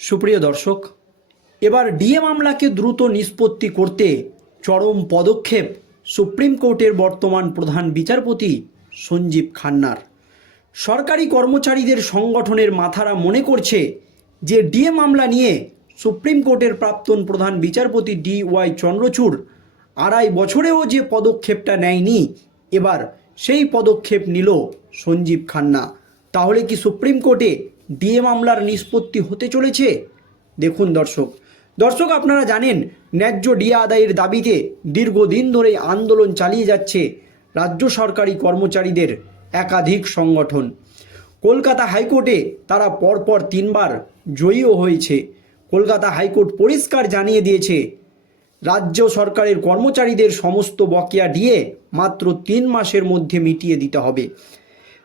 সুপ্রিয় দর্শক, এবার ডিএ মামলাকে দ্রুত নিষ্পত্তি করতে চরম পদক্ষেপ সুপ্রিম কোর্টের বর্তমান প্রধান বিচারপতি সঞ্জীব খান্নার। সরকারি কর্মচারীদের সংগঠনের মাথারা মনে করছে যে ডিএ মামলা নিয়ে সুপ্রিম কোর্টের প্রাক্তন প্রধান বিচারপতি ডি ওয়াই চন্দ্রচূড় আড়াই বছরেও যে পদক্ষেপটা নেয়নি, এবার সেই পদক্ষেপ নিল সঞ্জীব খান্না। তাহলে কি সুপ্রিম কোর্টে ডিএ মামলার নিষ্পত্তি হতে চলেছে। দেখুন দর্শক দর্শক আপনারা জানেন, ন্যায্য ডিএ আদায়ের দাবিতে দীর্ঘদিন ধরে আন্দোলন চালিয়ে যাচ্ছে রাজ্য সরকারি কর্মচারীদের একাধিক সংগঠন। কলকাতা হাইকোর্টে তারা পরপর তিনবার জয়ীও হয়েছে। কলকাতা হাইকোর্ট পরিষ্কার জানিয়ে দিয়েছে, রাজ্য সরকারের কর্মচারীদের সমস্ত বকেয়া দিয়ে মাত্র তিন মাসের মধ্যে মিটিয়ে দিতে হবে।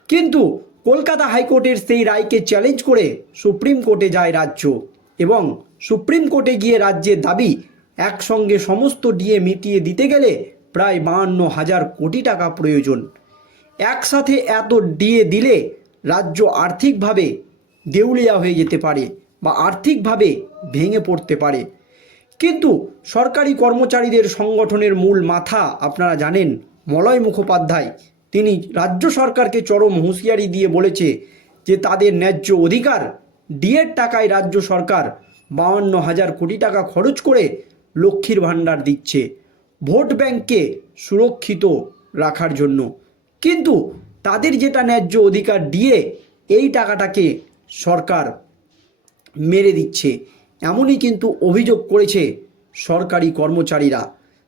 কিন্তু কলকাতা হাইকোর্টের সেই রায়কে চ্যালেঞ্জ করে সুপ্রিম কোর্টে যায় রাজ্য এবং সুপ্রিম কোর্টে গিয়ে রাজ্যের দাবি, একসঙ্গে সমস্ত ডিএ মিটিয়ে দিতে গেলে প্রায় বাহান্ন হাজার কোটি টাকা প্রয়োজন। একসাথে এত ডিএ দিলে রাজ্য আর্থিকভাবে দেউলিয়া হয়ে যেতে পারে বা আর্থিকভাবে ভেঙে পড়তে পারে। কিন্তু সরকারি কর্মচারীদের সংগঠনের মূল মাথা আপনারা জানেন মলয় মুখোপাধ্যায়। তিনি রাজ্য সরকারকে চরম হুঁশিয়ারি দিয়ে বলেছে যে তাদের ন্যায্য অধিকার, ডিএর টাকায় রাজ্য সরকার বাউান্ন হাজার কোটি টাকা খরচ করে লক্ষ্মীর ভাণ্ডার দিচ্ছে। ভোট ব্যাংককে সুরক্ষিত রাখার জন্য। কিন্তু তাদের যেটা ন্যায্য অধিকার দিয়ে এই টাকাটাকে সরকার মেরে দিচ্ছে। এমনই কিন্তু অভিযোগ করেছে সরকারি কর্মচারীরা।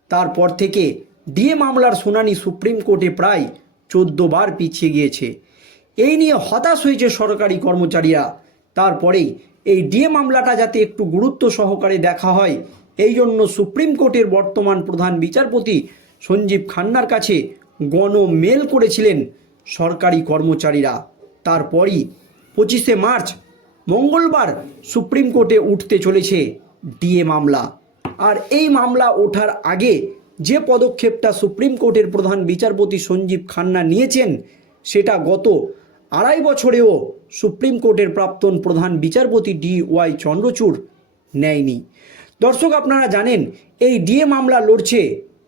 তারপর থেকে ডিএ মামলার শুনানি সুপ্রিম কোর্টে প্রায় চোদ্দ বার পিছিয়ে গিয়েছে। এই নিয়ে হতাশ হয়েছে সরকারি কর্মচারীরা। তারপরেই এই ডিএ মামলাটা যাতে একটু গুরুত্ব সহকারে দেখা হয়, এই জন্য সুপ্রিম কোর্টের বর্তমান প্রধান বিচারপতি সঞ্জীব খান্নার কাছে গণ মেল করেছিলেন সরকারি কর্মচারীরা। তারপরই পঁচিশে মার্চ, মঙ্গলবার সুপ্রিম কোর্টে উঠতে চলেছে ডিএ মামলা। আর এই মামলা ওঠার আগে যে পদক্ষেপটা সুপ্রিম কোর্টের প্রধান বিচারপতি সঞ্জীব খান্না নিয়েছেন, সেটা গত আড়াই বছরেও সুপ্রিম কোর্টের প্রাক্তন প্রধান বিচারপতি ডি ওয়াই চন্দ্রচূড় নেয়নি। দর্শক, আপনারা জানেন, এই ডিএ মামলা লড়ছে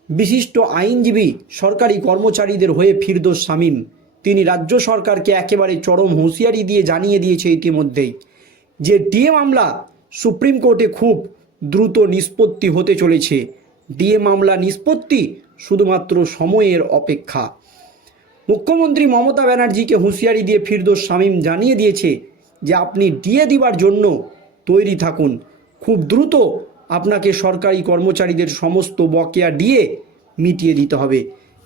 বিশিষ্ট আইনজীবী, সরকারি কর্মচারীদের হয়ে ফিরদোস শামীম। তিনি রাজ্য সরকারকে একেবারে চরম হুঁশিয়ারি দিয়ে জানিয়ে দিয়েছে ইতিমধ্যেই যে ডিএ মামলা সুপ্রিম কোর্টে খুব দ্রুত নিষ্পত্তি হতে চলেছে। ডিএ মামলা নিষ্পত্তি শুধুমাত্র সময়ের অপেক্ষা। মুখ্যমন্ত্রী মমতা ব্যানার্জিকে হুঁশিয়ারি দিয়ে ফিরদোস শামীম জানিয়ে দিয়েছে যে আপনি ডিএ দিবার জন্য তৈরি থাকুন। খুব দ্রুত আপনাকে সরকারি কর্মচারীদের সমস্ত বকেয়া দিয়ে মিটিয়ে দিতে হবে।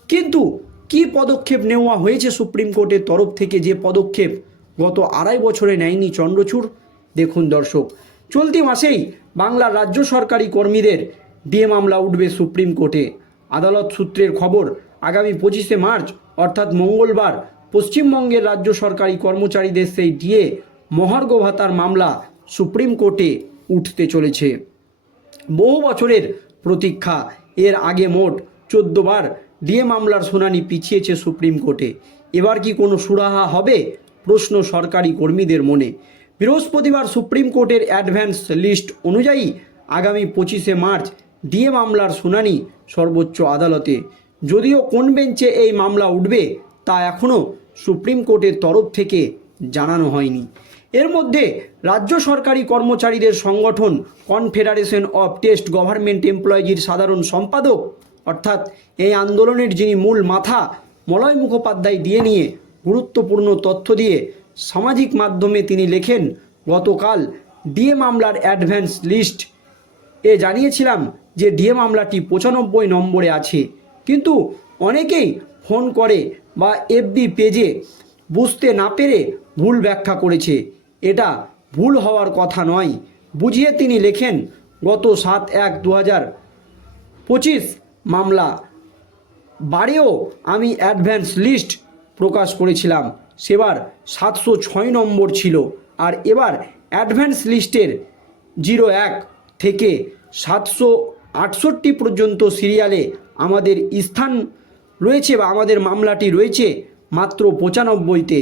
কিন্তু কি পদক্ষেপ নেওয়া হয়েছে সুপ্রিম কোর্টের তরফ থেকে? যে পদক্ষেপ গত আড়াই বছরে নেয়নি চন্দ্রচূড়? দেখুন দর্শক, চলতি মাসেই বাংলার রাজ্য সরকারি কর্মীদের ডিএ মামলা উঠবে সুপ্রিম কোর্টে। আদালত সূত্রের খবর, আগামী পঁচিশে মার্চ, অর্থাৎ মঙ্গলবার, পশ্চিমবঙ্গের রাজ্য সরকারি কর্মচারীদের সেই ডিএ মহার্ঘ ভাতার মামলা সুপ্রিম কোর্টে উঠতে চলেছে। বহু বছরের প্রতীক্ষা, এর আগে মোট চোদ্দ বার ডিএ মামলার শুনানি পিছিয়েছে সুপ্রিম কোর্টে। এবার কি কোনো সুরাহা হবে? প্রশ্ন সরকারি কর্মীদের মনে। বৃহস্পতিবার সুপ্রিম কোর্টের অ্যাডভান্স লিস্ট অনুযায়ী, আগামী পঁচিশে মার্চ ডিএ মামলার শুনানি সর্বোচ্চ আদালতে। যদিও কোন বেঞ্চে এই মামলা উঠবে তা এখনও সুপ্রিম কোর্টের তরফ থেকে জানানো হয়নি। এর মধ্যে রাজ্য সরকারি কর্মচারীদের সংগঠন কনফেডারেশন অফ টেস্ট গভর্নমেন্ট এমপ্লয়িজির সাধারণ সম্পাদক, অর্থাৎ এই আন্দোলনের যিনি মূল মাথা, মলয় মুখোপাধ্যায় দিয়ে নিয়ে গুরুত্বপূর্ণ তথ্য দিয়ে সামাজিক মাধ্যমে তিনি লেখেন, গতকাল ডিএ মামলার অ্যাডভান্স লিস্ট। এ জানিয়েছিলাম যে ডিএ মামলাটি পঁচানব্বই নম্বরে আছে। কিন্তু অনেকেই ফোন করে বা এফবি পেজে বুঝতে না পেরে ভুল ব্যাখ্যা করেছে। এটা ভুল হওয়ার কথা নয়। বুঝিয়ে তিনি লেখেন, গত সাত এক দু হাজার পঁচিশ মামলা বারেও আমি অ্যাডভান্স লিস্ট প্রকাশ করেছিলাম। সেবার সাতশো ছয় নম্বর ছিল। আর এবার অ্যাডভান্স লিস্টের জিরো এক থেকে সাতশো আটষট্টি পর্যন্ত সিরিয়ালে আমাদের স্থান রয়েছে বা আমাদের মামলাটি রয়েছে, মাত্র পঁচানব্বইতে।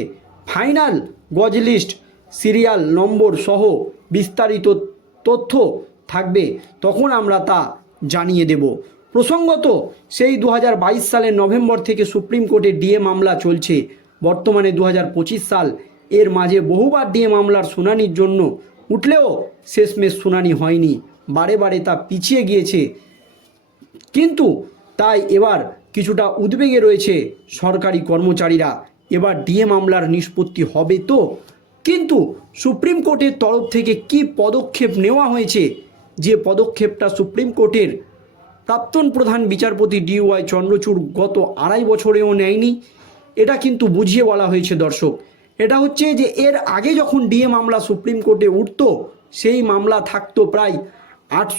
ফাইনাল গজ লিস্ট, সিরিয়াল নম্বর সহ বিস্তারিত তথ্য থাকবে, তখন আমরা তা জানিয়ে দেব। প্রসঙ্গত, সেই দু হাজার বাইশ সালের নভেম্বর থেকে সুপ্রিম কোর্টে ডিএ মামলা চলছে। বর্তমানে দু হাজার পঁচিশ সাল, এর মাঝে বহুবার ডিএ মামলার শুনানির জন্য উঠলেও শেষমেশ শুনানি হয়নি। বারে বারে তা পিছিয়ে গিয়েছে। কিন্তু তাই এবার কিছুটা উদ্বেগে রয়েছে সরকারি কর্মচারীরা। এবার ডিএ মামলার নিষ্পত্তি হবে তো? কিন্তু সুপ্রিম কোর্টের তরফ থেকে কি পদক্ষেপ নেওয়া হয়েছে? যে পদক্ষেপটা সুপ্রিম কোর্টের প্রাক্তন প্রধান বিচারপতি ডিওয়াই চন্দ্রচূড় গত আড়াই বছরেও নেয়নি, এটা কিন্তু বুঝিয়ে বলা হয়েছে দর্শক। এটা হচ্ছে যে এর আগে যখন ডিএ মামলা সুপ্রিম কোর্টে উঠতো, সেই মামলা থাকতো প্রায় আট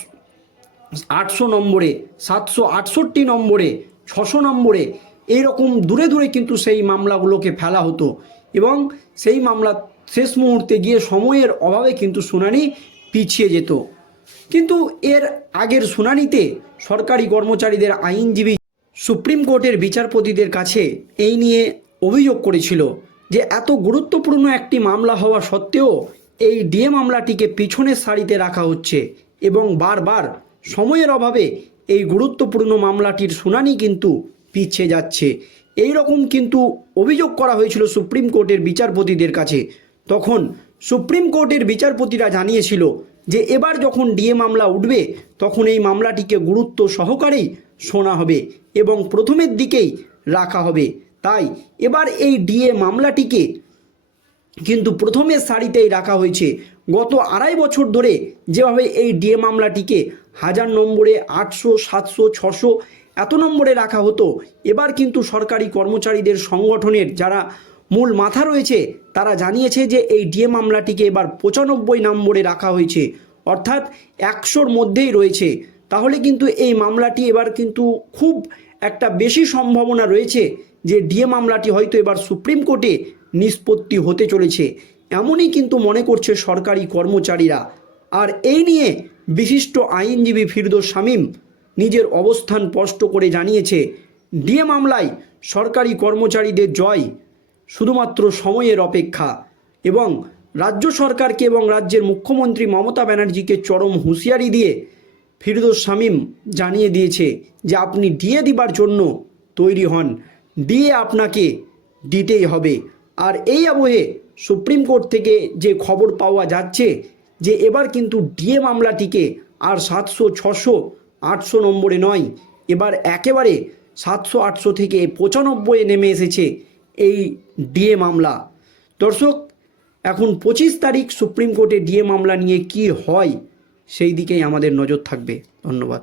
আটশো নম্বরে, সাতশো আটষট্টি নম্বরে, ছশো নম্বরে এইরকম দূরে দূরে কিন্তু সেই মামলাগুলোকে ফেলা হতো এবং সেই মামলা শেষ মুহূর্তে গিয়ে সময়ের অভাবে কিন্তু শুনানি পিছিয়ে যেত। কিন্তু এর আগের শুনানিতে সরকারি কর্মচারীদের আইনজীবী সুপ্রিম কোর্টের বিচারপতিদের কাছে এই নিয়ে অভিযোগ করেছিল যে এত গুরুত্বপূর্ণ একটি মামলা হওয়া সত্ত্বেও এই ডিএ মামলাটিকে পিছনের সারিতে রাখা হচ্ছে। এবং বারবার সময়ের অভাবে এই গুরুত্বপূর্ণ মামলাটির শুনানি কিন্তু পিছিয়ে যাচ্ছে। এই রকম কিন্তু অভিযোগ করা হয়েছিল সুপ্রিম কোর্টের বিচারপতিদের কাছে। তখন সুপ্রিম কোর্টের বিচারপতিরা জানিয়েছিল যে এবার যখন ডিএ মামলা উঠবে, তখন এই মামলাটিকে গুরুত্ব সহকারেই শোনা হবে এবং প্রথমের দিকেই রাখা হবে। তাই এবার এই ডিএ মামলাটিকে কিন্তু প্রথমের সারিতেই রাখা হয়েছে। গত আড়াই বছর ধরে যেভাবে এই ডিএ মামলাটিকে হাজার নম্বরে আটশো, সাতশো, ছশো এত নম্বরে রাখা হতো, এবার কিন্তু সরকারি কর্মচারীদের সংগঠনের যারা মূল মাথা রয়েছে, তারা জানিয়েছে যে এই ডিএ মামলাটিকে এবার পঁচানব্বই নম্বরে রাখা হয়েছে, অর্থাৎ একশোর মধ্যেই রয়েছে। তাহলে কিন্তু এই মামলাটি এবার কিন্তু খুব একটা বেশি সম্ভাবনা রয়েছে যে ডিএ মামলাটি হয়তো এবার সুপ্রিম কোর্টে নিষ্পত্তি হতে চলেছে। এমনই কিন্তু মনে করছে সরকারি কর্মচারীরা। আর এই নিয়ে বিশিষ্ট আইনজীবী ফিরদোস শামীম নিজের অবস্থান স্পষ্ট করে জানিয়েছে, ডিএ মামলায় সরকারি কর্মচারীদের জয় শুধুমাত্র সময়ের অপেক্ষা এবং রাজ্য সরকারকে এবং রাজ্যের মুখ্যমন্ত্রী মমতা ব্যানার্জিকে চরম হুঁশিয়ারি দিয়ে ফিরদোস শামীম জানিয়ে দিয়েছে যে, আপনি ডিএ দিবার জন্য তৈরি হন। ডিএ আপনাকে দিতেই হবে। আর এই আবহে সুপ্রিম কোর্ট থেকে যে খবর পাওয়া যাচ্ছে যে এবার কিন্তু ডিএ মামলাটিকে আর সাতশো, ছশো, আটশো নম্বরে নয়, এবার একেবারে সাতশো, আটশো থেকে পঁচানব্বই নেমে এসেছে এই ডিএ মামলা। দর্শক, এখন পঁচিশ তারিখ সুপ্রিম কোর্টে ডিএ মামলা নিয়ে কি হয়, সেই দিকেই আমাদের নজর থাকবে। ধন্যবাদ।